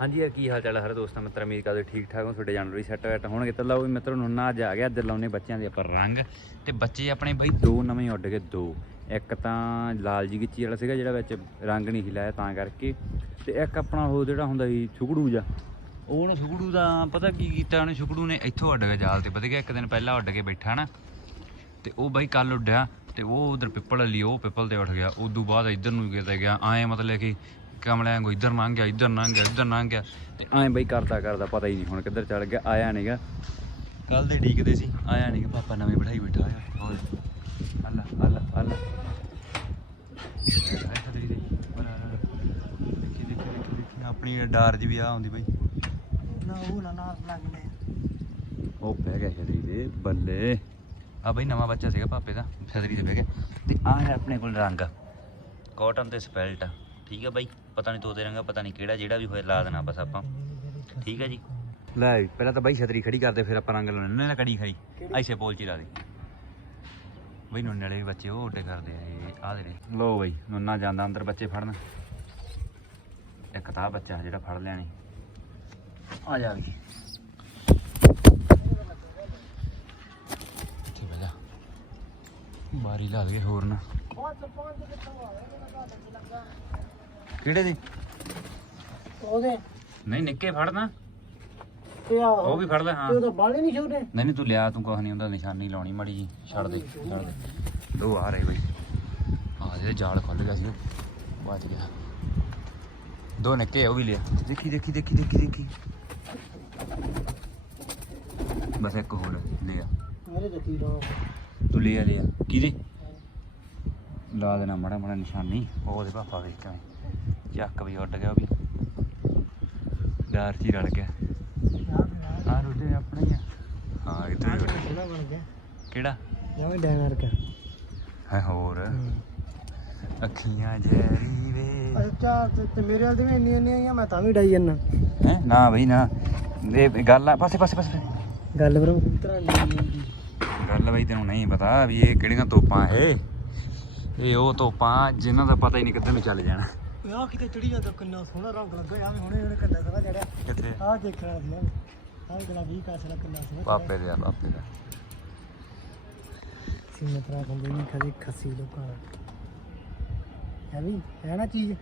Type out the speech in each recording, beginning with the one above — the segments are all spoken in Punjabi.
ਹਾਂਜੀ ਯਾਰ, ਕੀ ਹਾਲ ਚਾਲ ਹੈ ਹਰ ਦੋਸਤਾਂ ਮਿੱਤਰ, ਉਮੀਦ ਕਰਦੇ ਠੀਕ ਠਾਕ ਹੋ, ਤੁਹਾਡੇ ਜਾਨਵਰ ਵੀ ਸੈੱਟ ਹੋਇਆ ਤਾਂ ਹੋਣਗੇ। ਤਾਂ ਲਓ ਵੀ ਮਿੱਤਰੋ ਨੁੰਨਾ ਅੱਜ ਆ ਗਿਆ ਇੱਧਰ ਲਾਉਨੇ ਬੱਚਿਆਂ ਦੇ ਆਪਾਂ ਰੰਗ। ਤੇ ਬੱਚੇ ਆਪਣੇ ਬਈ ਦੋ ਨਵੇਂ ਉੱਡ ਗਏ, ਦੋ। ਇੱਕ ਤਾਂ ਲਾਲ ਜੀ ਗਿੱਚੀ ਵਾਲਾ ਸੀਗਾ, ਜਿਹੜਾ ਵਿੱਚ ਰੰਗ ਨਹੀਂ ਸੀ ਲਾਇਆ ਤਾਂ ਕਰਕੇ। ਤੇ ਇੱਕ ਆਪਣਾ ਉਹ ਜਿਹੜਾ ਹੁੰਦਾ ਸੀ, ਛੁਗੜੂ ਜਾ ਉਹਨੂੰ ਛੁਗੜੂ ਦਾ ਪਤਾ ਕੀ ਕੀਤਾ ਉਹਨੇ? ਛੁਗੜੂ ਨੇ ਇੱਥੋਂ ਉੱਡ ਗਿਆ ਜਾਲ ਤੇ ਪਤਾ ਗਿਆ ਇੱਕ ਦਿਨ ਪਹਿਲਾਂ ਉੱਡ ਕੇ ਬੈਠਾ ਨਾ। ਤੇ ਉਹ ਬਾਈ ਕੱਲ ਉੱਡਿਆ, ਤੇ ਉਹ ਉਧਰ ਪਿੱਪਲ ਲਈ ਉਹ ਪਿੱਪਲ ਤੇ ਉੱਠ ਗਿਆ। ਉਦੋਂ ਬਾਅਦ ਇੱਧਰ ਨੂੰ ਕਿਤੇ ਗਿਆ। ਐਂ ਮਤਲਬ ਕਿ ਕਮਲਿਆਂ ਵਾਂਗੂ ਇੱਧਰ ਲੰਘ ਗਿਆ ਇੱਧਰ ਲੰਘ ਗਿਆ ਇੱਧਰ ਲੰਘ ਗਿਆ ਤੇ ਐਂ ਬਾਈ ਕਰਦਾ ਕਰਦਾ ਪਤਾ ਹੀ ਨਹੀਂ ਹੁਣ ਕਿੱਧਰ ਚੜ ਗਿਆ ਆਇਆ ਨਹੀਂਗਾ ਕੱਲ ਦੇ ਢੀਕਦੇ ਸੀ ਆਇਆ ਨਹੀਂਗਾ ਪਾਪਾ ਨਵੇਂ ਬਿਠਾਈ ਬੈਠਾ ਆ ਹੋਰ ਅੱਲਾ ਅੱਲਾ ਅੱਲਾ ਦੇ ਦੇ ਆਪਣੀ ਡਾਰ ਜੀ ਵੀ ਆ ਆਉਂਦੀ ਬਾਈ। ਨਾ ਉਹ ਨਾ ਨਾ ਲੱਗਦੇ ਉਹ ਬਹਿ ਗਿਆ ਛਤਰੀ ਦੇ ਬੱਲੇ। ਆ ਬਈ ਨਵਾਂ ਬੱਚਾ ਸੀਗਾ ਪਾਪੇ ਦਾ ਛਤਰੀ ਤੇ ਬਹਿ ਗਿਆ। ਤੇ ਆ ਹੈ ਆਪਣੇ ਕੋਲ ਰੰਗ। ਕਾਟਨ ਤੇ ਸਪੈਲਟ ਠੀਕ ਹੈ ਬਾਈ? ਪਤਾ ਨਹੀਂ ਤੋਤੇ ਰੰਗਾ, ਪਤਾ ਨਹੀਂ ਕਿਹੜਾ, ਜਿਹੜਾ ਵੀ ਹੋਏ, ਲਾ ਦੇਣਾ ਬਸ ਆਪਾਂ। ਠੀਕ ਹੈ ਜੀ? ਲੈ ਪਹਿਲਾਂ ਤਾਂ ਬਾਈ ਛਤਰੀ ਖੜੀ ਕਰਦੇ, ਫਿਰ ਆਪਾਂ ਰੰਗ ਲਾਉਣੇ। ਨਾ ਕੜੀ ਖਾਈ, ਐਸੇ ਪੋਲ ਚ ਲਾ ਦੇ। ਬਈ ਨੁੰਨੇ ਵਾਲੇ ਬੱਚੇ, ਉਹ ਉੱਡੇ ਕਰਦੇ ਆ, ਇਹ ਦੇ ਲੋ ਬਈ, ਨੁੰਨਾ ਜਾਂਦਾ ਅੰਦਰ ਬੱਚੇ ਫੜਨ। ਇੱਕ ਤਾਂ ਬੱਚਾ ਜਿਹੜਾ ਫੜ ਲਿਆ ਨੇ। ਆ ਜਾ ਵੀ। ਇੱਥੇ ਬਹਿ ਬਾਰੀ ਲਾ ਦੇ ਹੋਰ ਨਾ। ਕਿਹੜੇ ਦੀ? ਉਹਦੇ। ਨਹੀਂ ਨਿੱਕੇ ਫੜਨਾ। ਤੇ ਆ ਉਹ ਵੀ ਫੜ ਲੈ ਹਾਂ। ਤਾਂ ਬਾਲੇ ਨਹੀਂ ਛੋਟੇ ਨਹੀਂ ਨਹੀਂ ਤੂੰ ਲਿਆ ਤੂੰ ਕੁਛ ਨਹੀਂ ਹੁੰਦਾ ਨਿਸ਼ਾਨੀ ਲਾਉਣੀ ਮੜੀ ਜੀ ਛੱਡ ਦੇ ਛੱਡ ਦੇ। ਦੋ ਆ ਰਹੇ ਬਈ। ਆ ਜੇ ਜਾਲ ਖੁੱਲ ਗਿਆ ਸੀ ਬਚ ਗਿਆ। ਦੋ ਨਿੱਕੇ ਉਹ ਵੀ ਲਿਆ। ਦੇਖੀ ਦੇਖੀ ਦੇਖੀ ਦੇਖੀ ਦੇਖੀ। ਬਸ ਇੱਕ ਹੋਰ ਲਿਆ। ਮੇਰੇ ਜੱਕੀ ਰੋ ਤੂੰ ਲਿਆ ਲਿਆ। ਕਿਹਦੇ? ਲਾ ਦੇਣਾ ਮੜਾ ਮੜਾ ਨਿਸ਼ਾਨੀ। ਉਹ ਉਹਦੇ ਪਾਪਾ ਵੇਖ ਕੇ ਚੱਕ ਵੀ ਉੱਡ ਗਿਆ ਉਹ ਵੀ। ਡਾਰ ਚ ਹੀ ਰਲ ਗਿਆ। ਆ ਰੁੱਦੇ ਆਪਣੇ ਹੀ ਆ। ਹਾਂ ਇੱਧਰ ਹੀ ਉੱਡ ਗਿਆ। ਕਿਹੜਾ ਬਣ ਗਿਆ। ਕਿਹੜਾ? ਜਿਵੇਂ ਡਾਇਨਰ ਕਾ ਹੈ ਹੋਰ? ਅੱਖੀਆਂ ਜੈਰੀ ਵੇ। ਅੱਛਾ ਤੇ ਮੇਰੇ ਵਾਲ ਦੀ ਵੀ ਇੰਨੀ ਇੰਨੀ ਆਈਆਂ ਮੈਂ ਤਾਂ ਵੀ ਡਾਈ ਜੰਨਾ ਹੈ? ਨਾ ਬਈ ਨਾ। ਇਹ ਗੱਲ ਆ। ਪਾਸੇ ਪਾਸੇ ਪਾਸੇ। ਗੱਲ ਬਰੋ ਕਬੂਤਰਾਂ ਦੀ। ਗੱਲ ਬਈ ਤੈਨੂੰ ਨਹੀਂ ਪਤਾ ਵੀ ਇਹ ਕਿਹੜੀਆਂ ਤੋਪਾਂ ਇਹ? ਇਹ ਉਹ ਤੋਪਾਂ ਜਿਨ੍ਹਾਂ ਦਾ ਪਤਾ ਹੀ ਨਹੀਂ ਕਿੱਧਰ ਨੂੰ ਚੱਲ ਜਾਣਾ। ਆ ਕਿਤੇ ਚੜੀ ਜਾਂਦਾ ਕਿੰਨਾ ਸੋਹਣਾ ਰੰਗ ਲੱਗਾ ਆ ਹੁਣੇ ਹੁਣੇ ਕੰਡਾ ਸਵਾ ਚੜਿਆ ਕਿੱਥੇ? ਆ ਦੇਖਣਾ ਸੀ ਆ ਗਲਾ ਵੀ ਕਾਸਲਾ ਕਿੰਨਾ ਸੋਹਣਾ ਪਾਪੇ ਦੇ ਆ ਪਾਪੇ ਦਾ। ਸੀਨੇ ਤਰਾ ਕੰਦੇ ਨਹੀਂ ਕਦੇ ਖੱਸੀ ਲੋਕਾਂ ਹੈ ਵੀ ਹੈ ਨਾ ਚੀਜ਼?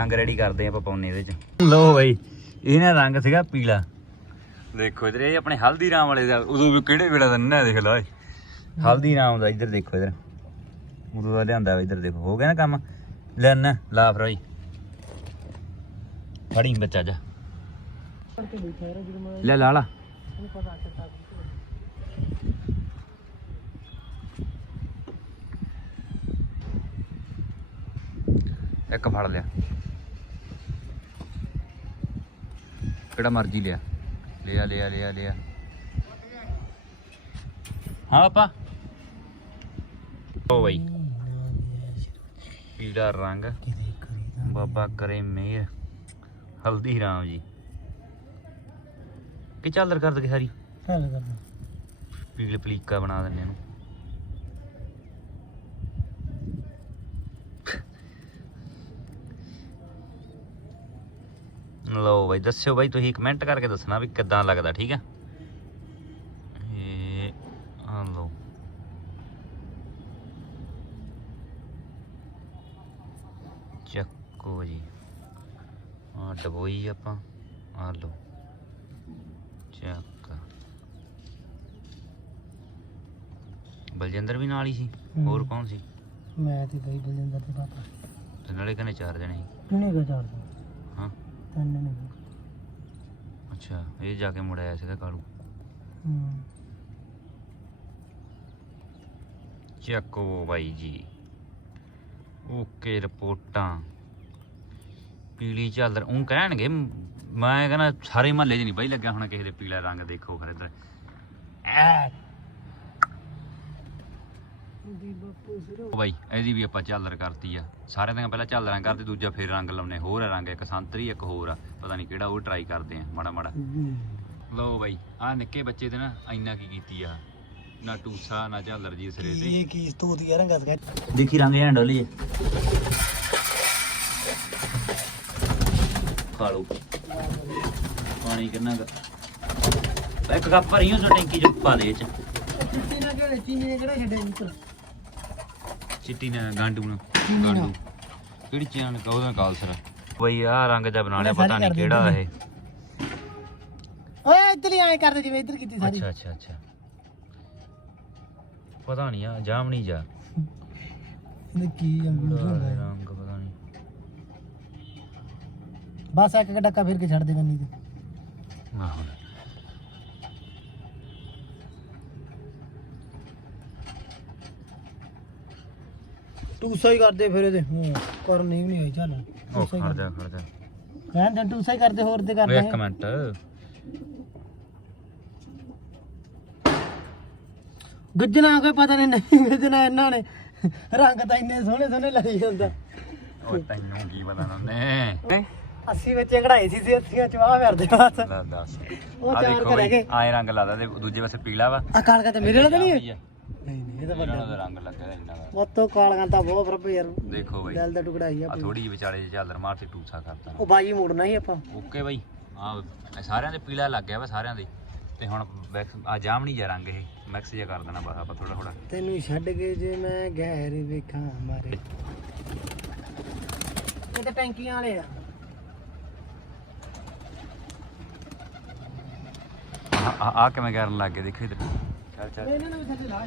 ਰੰਗ ਰੈਡੀ ਕਰਦੇ ਆਪਾਂ ਪਾਉਣੇ ਇਹਦੇ ਚ। ਲੋ ਬਈ ਰੰਗ ਸੀਗਾ ਪੀਲਾ। ਦੇਖੋ ਇਧਰ ਇਹ ਆਪਣੇ ਹਲਦੀਰਾਮ ਵਾਲੇ ਦਾ ਉਦੋਂ ਵੀ ਕਿਹੜੇ ਵੇਲੇ ਦਾ ਨਾ ਦੇਖ ਲਾ ਓਏ। ਹਲਦੀਰਾਮ ਦਾ ਇੱਧਰ ਦੇਖੋ ਇਧਰ। ਉਦੋਂ ਦਾ ਲਿਆਂਦਾ ਵਾ ਇੱਧਰ ਦੇਖੋ ਹੋ ਗਿਆ ਨਾ ਕੰਮ? ਲੈ ਲਾ ਫਰਾਈ ਫੜੀ ਬੱਚਾ ਜਾ। ਲੈ ਲਾ ਲਾ। ਇੱਕ ਫੜ ਲਿਆ। ਕਿਹੜਾ ਮਰਜ਼ੀ ਲਿਆ। ਲਿਆ ਲਿਆ ਲਿਆ ਲਿਆ। ਹਾਂ, ਪਾਪਾ। ਓ ਬਈ। ਪੀਲਾ ਰੰਗ। ਬਾਬਾ ਕਰੇ ਮੇਰ। ਹਲਦੀ ਰਾਮ ਜੀ। ਕਿ ਚਾਦਰ ਕਰ ਦੇ ਸਾਰੀ? ਚੱਲ ਪੀਲੇ ਪਲੀਕਾ ਬਣਾ ਦਿੰਨੇ ਇਹਨੂੰ। ਲਓ ਬਾਈ ਦੱਸਿਓ ਬਾਈ ਤੁਸੀਂ ਕਮੈਂਟ ਕਰਕੇ ਦੱਸਣਾ ਵੀ ਕਿੱਦਾਂ ਲੱਗਦਾ ਠੀਕ ਆ ਇਹ ਆ ਲਓ ਚੱਕੋ ਜੀ। ਆ ਡਬੋਈ ਆਪਾਂ। ਆ ਲਓ। ਚੱਕ। ਬਲਜਿੰਦਰ ਵੀ ਨਾਲ ਹੀ ਸੀ? ਹੋਰ। ਕੌਣ ਸੀ? ਮੈਂ ਤੇ ਬਈ ਬਲਜਿੰਦਰ ਦੇ ਪਾਪਾ। ਤੇ ਨਾਲੇ ਕਹਿੰਦੇ ਚਾਰ ਜਣੇ ਸੀ। ਕਿੰਨੇ ਕੋ ਚਾਰ ਸੌ? ਹਾਂ। ਤਿੰਨ ਨੇ ਅੱਛਾ ਇਹ ਜਾ ਕੇ ਮੁੜ ਆਇਆ ਸੀਗਾ ਕਾਲੂ। ਹੂੰ। ਚੱਕੋ ਬਾਈ ਜੀ। ਓਕੇ ਰਿਪੋਰਟਾਂ। ਪੀਲੀ ਝਾਲਰ ਉਹ ਕਹਿਣਗੇ ਮ- ਕਹਿੰਦਾ ਸਾਰੇ ਮਹੱਲੇ 'ਚ ਨਹੀਂ ਬਾਈ ਲੱਗਿਆ ਹੋਣਾ ਕਿਸੇ ਦੇ ਪੀਲਾ ਰੰਗ ਦੇਖੋ ਖਰੇ ਇੱਧਰ। ਦੀ ਬਾਈ ਇਹਦੀ ਵੀ ਆਪਾਂ ਝਾਲਰ ਕਰਤੀ ਆ। ਸਾਰਿਆਂ ਦੀਆਂ ਪਹਿਲਾਂ ਝਾਲਰਾਂ ਕਰਦੇ ਦੂਜਾ ਫੇਰ ਰੰਗ ਲਾਉਨੇ ਹੋਰ ਆ ਰੰਗ ਇੱਕ ਸੰਤਰੀ ਇੱਕ ਹੋਰ ਆ। ਪਤਾ ਨਹੀਂ ਕਿਹੜਾ ਉਹ ਟਰਾਈ ਕਰਦੇ ਆ ਮਾੜਾ ਮਾੜਾ ਲਓ ਬਾਈ ਆ ਨਿੱਕੇ ਬੱਚੇ ਤੇ ਨਾ ਇੰਨਾ ਕੀ ਕੀਤੀ ਆ। ਨਾ ਟੂਸਾ ਨਾ ਝਾਲਰ ਜੀ ਸਿਰੇ ਤੇ। ਇਹ ਕੀ ਸਤੂਤੀਆ ਰੰਗਾ ਸਕੇ ਦੇਖੀ ਰੰਗ ਜਾਂ ਡੋਲੀ। ਖਾ ਲਓ। ਪਾਣੀ ਕਿੰਨਾ ਕੁ ਇੱਕ ਕੱਪ ਭਰੀਓ ਸੋ ਟੈਂਕੀ ਚ ਪਾ ਦੇ ਇਹ ਚ। ਚਿੱਟੀ ਨਾ ਕਿਹੜੇ ਚੀਨੀ ਨੇ ਕਿਹੜਾ ਛੱਡੇ ਉੱਪਰ ਚਿੱਟੀ ਨਾ ਗਾਂਡੂ ਨਾ ਚੀਨੀ। ਗਾਂਡੂ। ਕਿਹੜੀ ਚੀਜ਼ਾਂ ਨੇ ਉਹਦਾ ਕਾਲਸਰ ਬਈ ਆਹ ਰੰਗ ਜਾ ਬਣਾ ਲਿਆ ਪਤਾ ਨਹੀਂ ਕਰ ਕਿਹੜਾ ਇਹ। ਓਏ ਇੱਧਰ ਹੀ ਐਂ ਕਰਦੇ ਜਿਵੇਂ ਇੱਧਰ ਕੀਤੀ ਸਾਰੀ। ਅੱਛਾ ਅੱਛਾ ਅੱਛਾ। ਪਤਾ ਨਹੀਂ ਆ ਜਾਮਣੀ ਜਾ। ਇਹ ਕੀ ਅੰਗੂਰ ਕਿਹੜਾ ਹੁੰਦਾ ਹੈ। ਰੰਗ ਪਤਾ ਨਹੀਂ ਬਸ ਇੱਕ ਇੱਕ ਡੱਕਾ ਫਿਰ ਕੇ ਛੱਡ ਦੇ ਬੰਨੀ ਤੇ। ਆਹੋ। ਟੂਸਾ ਹੀ ਕਰਦੇ ਫਿਰ ਇਹਦੇ। ਹੂੰ ਕਰ ਨਹੀਂ ਵੀ ਨਹੀਂ ਹੋਈ ਚੱਲ। ਉਹ ਟੂਸਾ ਹੀ ਖੜ ਜਾ ਖੜ ਜਾ। ਕਹਿੰਦੇ ਟੂਸਾ ਹੀ ਕਰਦੇ ਹੋਰ ਤੇ ਓਏ ਕਰਦੇ ਇੱਕ ਮਿੰਟ। ਗੱਜਣਾ ਕੋਈ ਪਤਾ ਨਹੀਂ ਨਹੀਂ ਗੱਜਣਾ ਇਹਨਾਂ ਨੇ। ਰੰਗ ਤਾਂ ਇੰਨੇ ਸੋਹਣੇ ਸੋਹਣੇ ਲਾਈ ਜਾਂਦਾ। ਓਏ ਤੈਨੂੰ ਕੀ ਪਤਾ ਨੇ ਅੱਸੀ ਬੱਚੇ ਕਢਾਈ ਸੀ ਸੀ ਅੱਸੀਆਂ ਚਵਾਹ ਕਰਦੇ ਬਸ ਦੱਸ। ਉਹ ਚਾਰ ਬਈ ਗਏ ਆਏ ਰੰਗ ਲਾਦਾ ਤੇ ਦੂਜੇ ਪਾਸੇ ਪੀਲਾ ਵਾ। ਆ ਕਾਲਕਾ ਤੇ ਮੇਰੇ ਨਾਲ ਤਾਂ ਨਹੀਂ? ਨਹੀਂ ਨਹੀਂ ਇਹ ਤਾਂ ਵੱਡਾ। ਰੰਗ ਲੱਗਾ ਇਹਨਾਂ ਦਾ। ਮੋਤੋ ਕਾਲਕਾਂ ਤਾਂ ਬਹੁਤ ਫ਼ਰਕ ਯਾਰ। ਦੇਖੋ ਬਈ। ਦਿਲ ਦਾ ਟੁਕੜਾ ਹੀ ਆ ਥੋੜੀ ਜਿਹੀ ਵਿਚਾਲੇ ਜਿਹੀ ਝਾਲਰ ਮਾਰ ਤੇ ਟੂਸਾ ਕਰਤਾ। ਉਹ ਬਾਜੀ ਮੋੜਨਾ ਹੀ ਆਪਾਂ। ਓਕੇ ਬਈ। ਆ ਸਾਰਿਆਂ ਦੇ ਪੀਲਾ ਲੱਗ ਗਿਆ ਵਾ ਸਾਰਿਆਂ ਦੇ। ਤੇ ਹੁਣ ਆ ਜਾਮਣੀ ਜਿਹਾ ਰੰਗ ਇਹ। ਮਿਕਸ ਜਿਹਾ ਕਰ ਦੇਣਾ ਬਸ ਆਪਾਂ ਥੋੜਾ ਥੋੜਾ ਤੈਨੂੰ ਛੱਡ ਕੇ ਜੇ ਮੈਂ ਗਹਿਰ ਵੇਖਾਂ ਮਾਰੇ। ਇਹ ਤਾਂ ਟੈਂਕੀਆਂ ਵਾਲੇ ਆ। ਆ ਆ ਕਿਵੇਂ ਕਰਨ ਲੱਗ ਗਏ ਦੇਖੋ ਇਧਰ। ਚੱਲ ਚੱਲ। ਇਹਨਾਂ ਨੂੰ ਵੀ ਥੱਲੇ ਲਾ।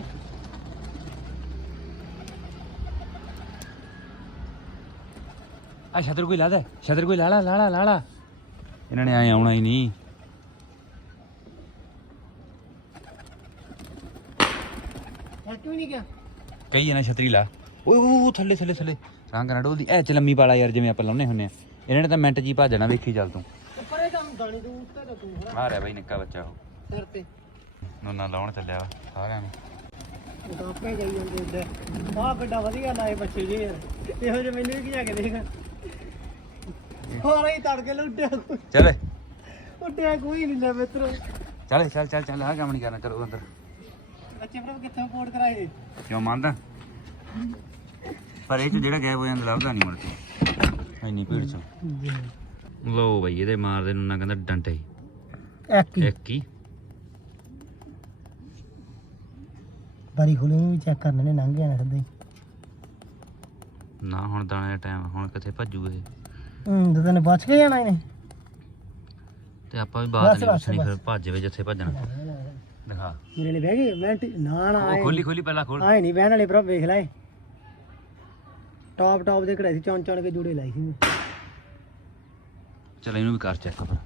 ਆ ਛਤਰ ਕੋਈ ਲਾ ਦੇ ਛਤਰ ਕੋਈ ਲਾ ਲਾ ਲਾ ਲਾ ਲਾ ਲਾ। ਇਹਨਾਂ ਨੇ ਆਏ ਆਉਣਾ ਹੀ ਨਹੀਂ। ਇੱਕ ਵੀ ਨਹੀਂ ਗਿਆ? ਕਈ ਜਣਾ ਛਤਰੀ ਲਾ ਓਏ ਉਹ ਥੱਲੇ ਥੱਲੇ ਥੱਲੇ। ਰੰਗ ਨਾ ਡੋਲਦੀ। ਐ ਚ ਲੰਮੀ ਪਾਲਾ ਯਾਰ ਜਿਵੇਂ ਆਪਾਂ ਲਾਉਨੇ ਹੁੰਨੇ ਆ। ਇਹਨਾਂ ਨੇ ਤਾਂ ਮਿੰਟ ਜੀ ਭੱਜਣਾ ਵੇਖੀ ਚੱਲ ਤੂੰ। ਪਰੇ ਤਾਂ ਹੁੰਦਾ ਨਹੀਂ ਤੂੰ ਉੱਤੇ ਤਾਂ ਤੂੰ ਖੜਾ। ਆ ਰਿਹਾ ਬਈ ਨਿੱਕਾ ਬੱਚਾ ਉਹ। ਸਿਰ ਤੇ। ਨੂੰ ਨਾ ਲਾਉਣ ਚੱਲਿਆ ਵਾ ਸਾਰਿਆਂ ਨੂੰ। ਉਹ ਤਾਂ ਆਪੇ ਜਾਈ ਜਾਂਦੇ ਉੱਧਰ ਆਹ ਕਿੱਡਾ ਵਧੀਆ ਲਾਏ ਬੱਚੇ ਜੀ ਯਾਰ। ਇਹੋ ਜਿਹੇ ਮੈਨੂੰ ਵੀ ਕੀ ਜਾ ਕੇ ਦੇਖ। ਹੋਰ ਹੀ ਤੜਕੇ ਲੁੱਟਿਆ ਕੋਈ- ਚੱਲ। ਉੱਟਿਆ ਕੋਈ ਨਹੀਂ ਲੈ ਮਿੱਤਰੋ। ਚੱਲ ਚੱਲ ਚੱਲ ਚੱਲ ਆ ਕੰਮ ਨਹੀਂ ਕਰਨਾ ਕਰੋ ਅੰਦਰ। ਬੱਚੇ ਭਰਾ ਕਿੱਥੇ ਰਿਪੋਰਟ ਕਰਾਏ? ਕਿਉਂ ਮੰਨਦਾ ਪਰ ਇਹ ਚ ਜਿਹੜਾ ਗਾਇਬ ਹੋ ਜਾਂਦਾ ਲੱਭਦਾ ਨਹੀਂ ਮੁੜ ਕੇ। ਇੰਨੀ ਭੀੜ ਚ। ਲੋ ਬਈ ਇਹਦੇ ਮਾਰਦੇ ਨੂੰ ਨਾ ਕਹਿੰਦਾ ਡੰਟੇ। ਇੱਕ ਹੀ। ਬਾਰੀ ਖੋਲੇ ਨੂੰ ਵੀ ਚੈੱਕ ਕਰਨੇ ਨੇ ਲੰਘ ਜਾਣਾ ਹੀ। ਨਾ ਹੁਣ ਦਾਣੇ ਦਾ ਟਾਈਮ ਹੁਣ ਕਿੱਥੇ ਭੱਜੂ ਇਹ ਹੂੰ ਤੇ ਤੈਨੂੰ ਪੁੱਛ ਕੇ ਜਾਣਾ ਇਹਨੇ। ਤੇ ਆਪਾਂ ਵੀ ਬਾਤ ਨਹੀਂ ਪੁੱਛਣੀ। ਫਿਰ ਭੱਜ ਜਾਵੇ ਜਿੱਥੇ ਭੱਜਣਾ। ਦਿਖਾ। ਮੇਰੇ ਲਈ ਬਹਿ ਗਏ ਮੈਂ ਟੀ- ਨਾ ਨਾ ਉਹ ਆਏ। ਖੋਲੀ ਖੋਲੀ ਪਹਿਲਾਂ ਖੋਲ। ਆਏ ਨਹੀਂ ਬਹਿਣ ਵਾਲੇ ਭਰਾ ਵੇਖ ਲੈ। ਟੌਪ ਟੌਪ ਦੇ ਕਢਾਈ ਸੀ ਚੌਂ ਚੌਂ ਕੇ ਜੂੜੇ ਲਾਈ ਸੀ। ਮੈਂ ਚਲ ਇਹਨੂੰ ਵੀ ਕਰ ਚੈੱਕ ਫਿਰ।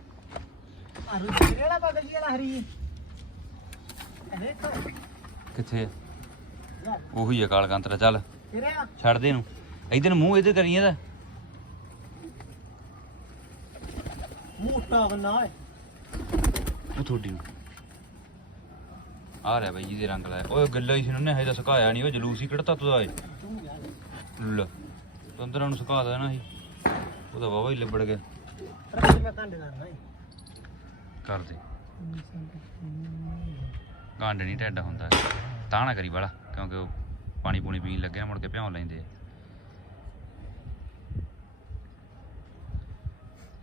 ਆ ਰੁਚੀ ਵਾਲਾ ਪਾਗਲ ਜੀ ਵਾਲਾ ਹਰੀ। ਇਹ ਦੇਖੋ। ਕਿੱਥੇ ਆ? ਉਹੀ ਆ ਕਾਲ ਕੰਤਰਾ ਚੱਲ। ਤੇਰੇ ਆ। ਛੱਡ ਦੇ ਇਹਨੂੰ। ਇਧਰ ਨੂੰ ਮੂੰਹ ਇਹਦੇ ਕਰੀ ਇਹਦਾ। ਮੋਟਾ ਬੰਨਾ ਓਏ। ਉਹ ਤੁਹਾਡੀ ਨੂੰ। ਆ ਰਿਹਾ ਬਾਈ ਜਿਹਦੇ ਰੰਗ ਲਾਇਆ। ਓਏ ਗੱਲਾਂ ਹੀ ਸੀ ਉਹਨੇ ਹਜੇ ਤਾਂ ਸੁਕਾਇਆ ਨਹੀਂ। ਉਹ ਜਲੂਸ ਹੀ ਕੱਢਤਾ ਤੂੰ ਆਏ ਲੈ, ਤੰਦਰਾਂ ਨੂੰ ਸੁਕਾ ਦੇਣਾ ਸੀ। ਉਹਦਾ ਵਾਵਾ ਹੀ ਲਿਬੜ ਗਿਆ। ਕਰ ਦੇ ਗੰਡ ਨਹੀਂ ਟੈਡਾ ਹੁੰਦਾ। ਤਾਂ ਨਾ ਕਰੀ ਵਾਲਾ ਕਿਉਂਕਿ ਉਹ ਪਾਣੀ ਪੂਣੀ ਪੀਣ ਲੱਗਿਆ, ਮੁੜ ਕੇ ਭਿਉਂ ਲੈਂਦੇ ਆ।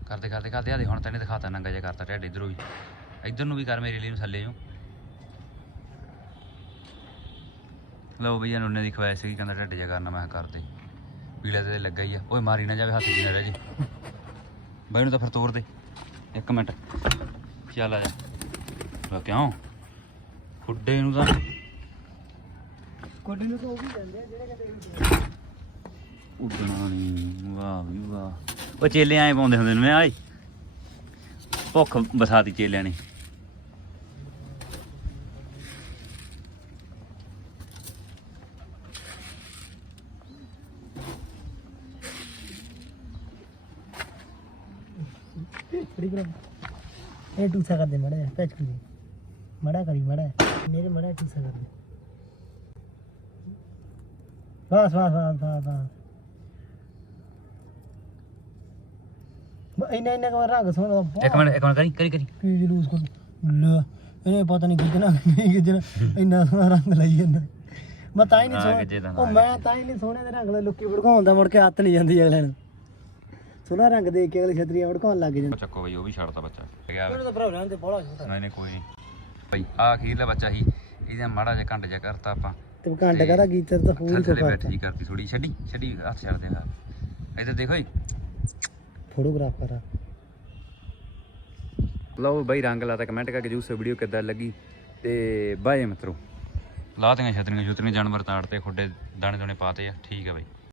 ਕਰਦੇ ਕਰਦੇ ਕਰਦੇ। ਆ ਦੇ ਹੁਣ ਤੈਨੇ ਦਿਖਾਤਾ ਨੰਗਾ ਜਿਹਾ ਕਰਤਾ ਢਿੱਡ ਇਧਰੋਂ ਵੀ। ਇਧਰ ਨੂੰ ਵੀ ਕਰ ਮੇਰੇ ਲਈ ਨੂੰ ਥੱਲੇ ਨੂੰ। ਲਓ ਬਈ ਇਹਨੂੰ ਨੇ ਦੀ ਖਵਾਇਸ਼ ਸੀ ਕਹਿੰਦਾ ਢਿੱਡ ਜਿਹਾ ਕਰਨਾ ਮੈਂ ਕਰਦੇ ਪੀਲਾ ਤੇ ਲੱਗਾ ਹੀ ਆ। ਓਏ ਮਾਰੀ ਨਾ ਜਾਵੇ ਹੱਥ ਜੀ ਨਾ ਰਹਿ ਜੇ। ਬਾਈ ਨੂੰ ਤਾਂ ਫਿਰ ਤੋੜ ਦੇ। ਇੱਕ ਮਿੰਟ। ਚੱਲ ਆ ਜਾ। ਵਾ ਕਿਉਂ? ਫੁੱਡੇ ਨੂੰ ਤਾਂ ਕੋਡੀ ਨੂੰ ਤਾਂ ਉਹ ਵੀ ਜਾਂਦੇ ਆ ਜਿਹੜੇ ਕਹਿੰਦੇ ਉੱਡਣਾ ਨਹੀਂ ਵਾਹ ਵੀ ਵਾਹ। ਉਹ ਚੇਲੇ ਐਂ ਪਾਉਂਦੇ ਹੁੰਦੇ ਨੇ ਆਏ ਭੁੱਖ ਬਸਾਤੀ ਚੇਲਿਆਂ ਨੇ। ਫੜੀ ਭਰਾ ਇਹ ਟੂਸਾ ਕਰਦੇ ਮੜਾ ਪੈਚ ਕਰੀ ਮੜਾ ਕਰੀ ਮੜਾ ਮੇਰੇ ਮੜਾ ਟੂਸਾ ਕਰਦੇ ਬਸ ਬਸ ਬਸ ਬਸ ਬਸ। ਬ- ਇੰਨਾ ਇੰਨਾ ਕਮਰ ਰੰਗ ਸੋਹਣਾ ਇੱਕ ਮਿੰਟ ਇੱਕ ਮਿੰਟ ਕਰੀ ਕਰੀ ਕਰੀ। ਕੀ ਜਲੂਸ ਕਰ ਲੈ ਇਹਨੇ ਪਤਾ ਨਹੀਂ ਨਹੀਂ ਕਿਦਣਾ ਇੰਨਾ ਸੋਹਣਾ ਰੰਗ ਲਾਈ ਜਾਂਦਾ। ਮੈਂ ਤਾਂ ਹੀ ਨਹੀਂ ਸੋਹਣਾ ਦਾ ਉਹ ਮੈਂ ਤਾਂ ਹੀ ਨਹੀਂ ਸੋਹਣੇ ਦੇ ਰੰਗ ਦਾ ਲੁੱਕੀ ਭੜਕਾਉਂਦਾ ਮੁੜ ਕੇ ਹੱਥ ਨਹੀਂ ਜਾਂਦੀ ਅਗਲੇ ਨੂੰ। ਸੋਨਾ ਰੰਗ ਦੇ ਕੇ ਅਗਲੀ ਛਤਰੀਆਂ ਉੜਕਾਉਣ ਲੱਗ ਜਾਂਦੇ ਚੱਕੋ ਬਈ ਉਹ ਵੀ ਛੱਡਤਾ ਬੱਚਾ। ਗਿਆ ਤਾਂ ਭਰਾ ਲੈਣ ਤੇ ਛੋਟਾ ਨਹੀਂ ਨਹੀਂ ਕੋਈ ਬਈ ਆ ਅਖੀਰਲਾ ਬੱਚਾ ਸੀ। ਇਹਦਾ ਮਾੜਾ ਜਿਹਾ ਘੰਟ ਜਿਹਾ ਕਰਤਾ ਆਪਾਂ। ਤੇ ਘੰਟਾ ਕਰਾ ਗੀਤਰ ਤਾਂ ਪੂਰੀ ਥੱਲੇ ਥੱਲੇ ਬੈਠ ਜੀ ਕਰਤੀ ਥੋੜੀ ਛੱਡੀ ਛੱਡੀ ਹੱਥ ਛੱਡ ਦੇ ਹਾਂ ਇੱਧਰ ਦੇਖੋ ਜੀ। ਫੋਟੋਗ੍ਰਾਫ ਕਰਾ ਲਓ ਬਈ ਰੰਗ ਲਾਤਾ ਕਮੈਂਟ ਕਰਕੇ ਜੂਸ ਵੀਡੀਓ ਕਿੱਦਾਂ ਲੱਗੀ। ਤੇ ਬਾਏ ਮਿੱਤਰੋ। ਲਾ ਛਤਰੀਆਂ ਛੁਤਰੀਆਂ ਜਾਨਵਰ ਤਾੜਤੇ ਖੁੱਡੇ ਦਾਣੇ ਦੋਣੇ ਪਾਤੇ ਆ। ਠੀਕ ਆ ਬਈ।